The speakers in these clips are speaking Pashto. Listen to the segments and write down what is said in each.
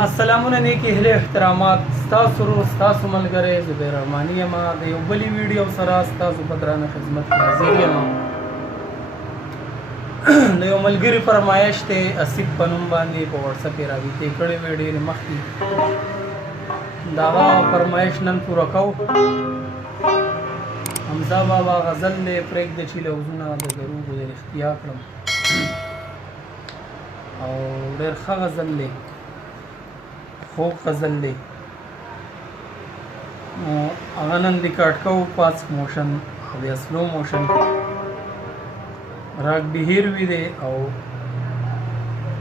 السلامونه نیکی هیله احترامات ستاسو ورور ستاسو ملګری زبیر ارماني یم د یو بلې ویډیو سره ستاسو په درانه خدمت کې حاضر یم. د یو ملګري فرمایش دی اسیب په نوم باندې په واتساپ یې رابطې کړې وې ډېرې مخکې. د هغه فرمایش نن پوره کوو. حمزه بابا غزل دی پرېږده چې لوظونه د دروغو د رښتیا کړم او ډېر ښه غزل دی، خوب غزل دی. هغه نن ریکارډ کوو فاسټ موشن او بیا سلو موشن. راګ بهیر وی دی او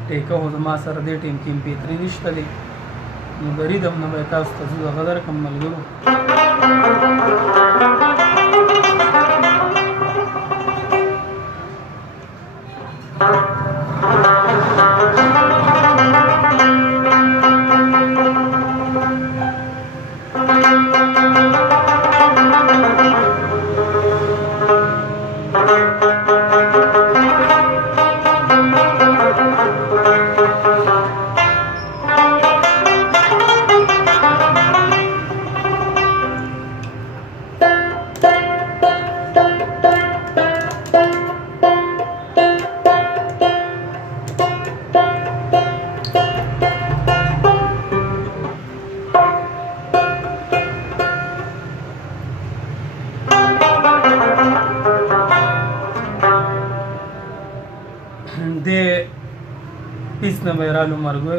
ټیکه خو زما سره دې ټیم کې امپیتري نشته دی، نو د ریدم نه به تاسو ته زه دغه درکړم ملګرو. de pisna bayralu margo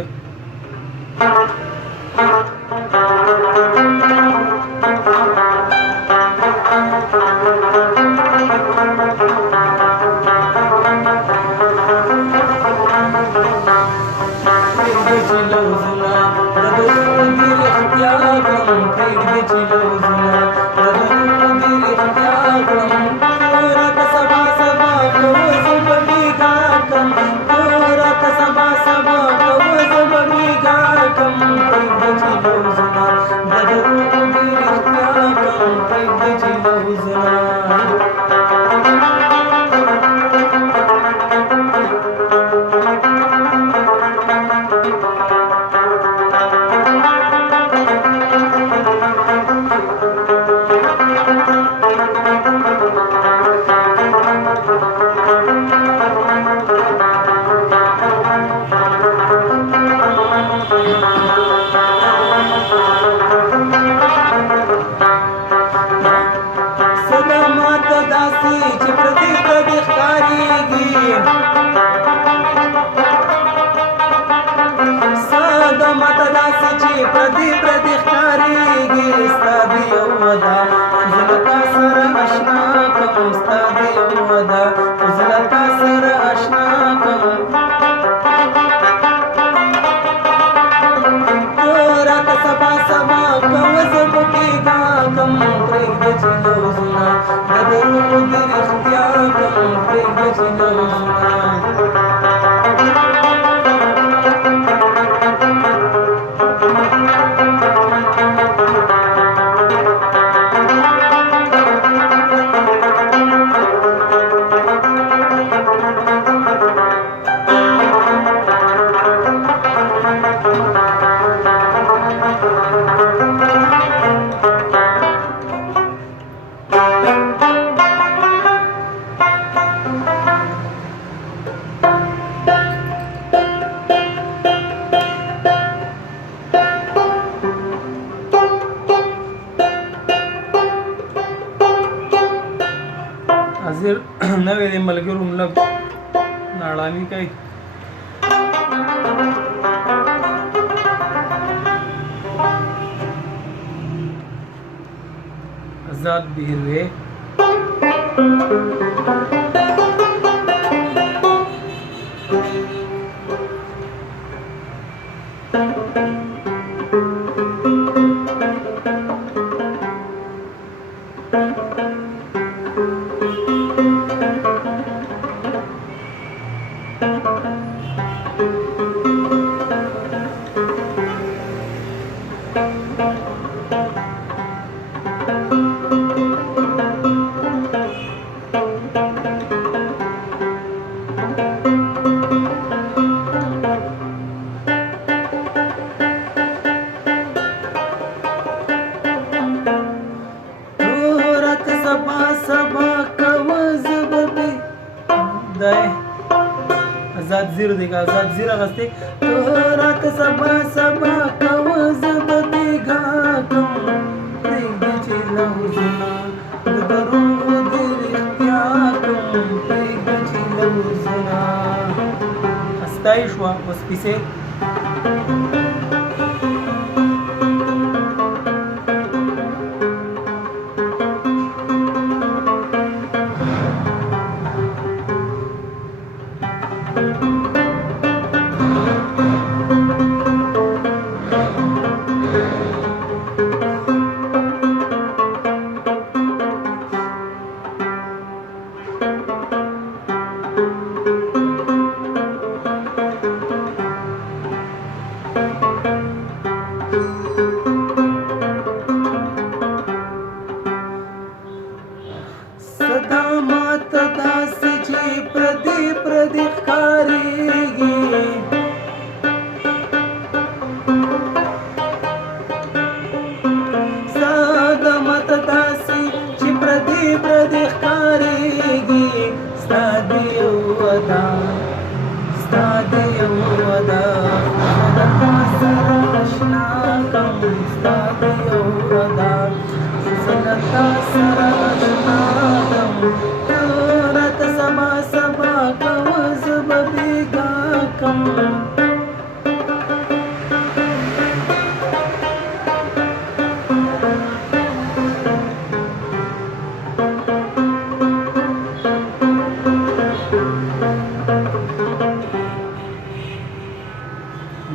حاضر نوې د ملګرو ملک ناړامي کوي. آزاد بهیروی آزاد زیر دی که آزاد زیر اغسطی تو رات سبا سبا کوز ببیگا کم پریگدی چی لوزنا دروغ دیر اختیا کم پریگدی چی لوزنا استایی شوا اوس پیسې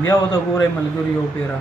بیا وته ګورې ملګری یو پیرا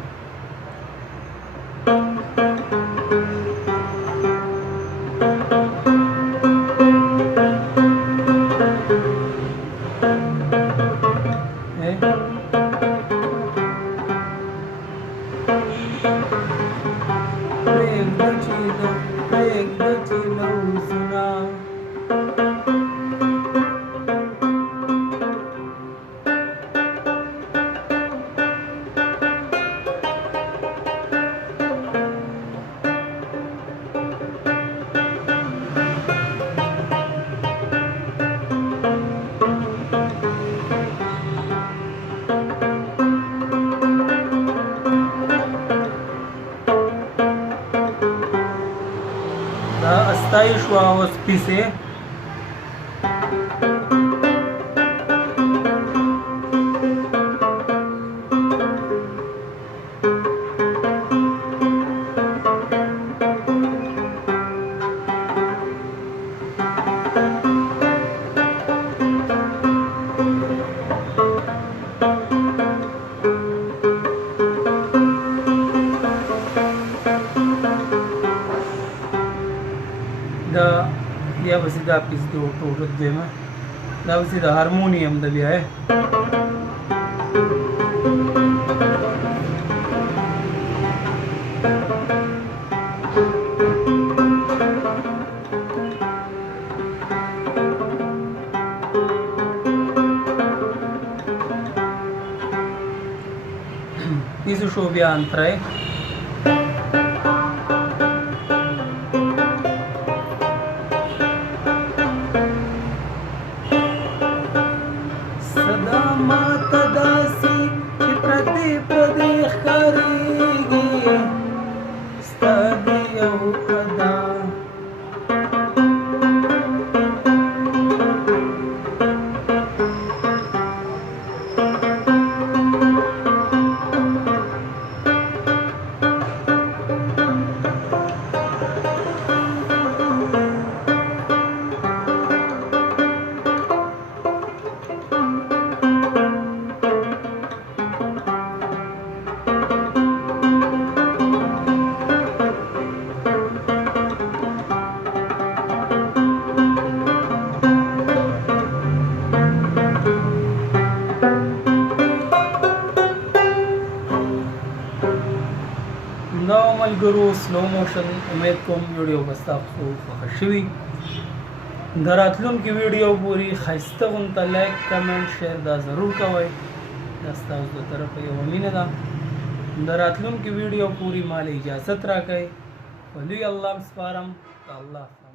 استایی شوا اوس پیسې या बस دا پیس دو ټوټه دیمه دا بس د هارمونیم د بیا ہے ایزو شو بیا انترای نو ملګرو سلو موشن امید کوم ویډیو به تاسو خوښ شوي د راتلونکي ویډیو پورې ښایسته غونته لایک کمنټ شیر دا ضرور کوئ دا ستاسو د طرفه یوه مینه ده د راتلونکي ویډیو پورې مال اجازت راکئ په لوی الله سپارم الله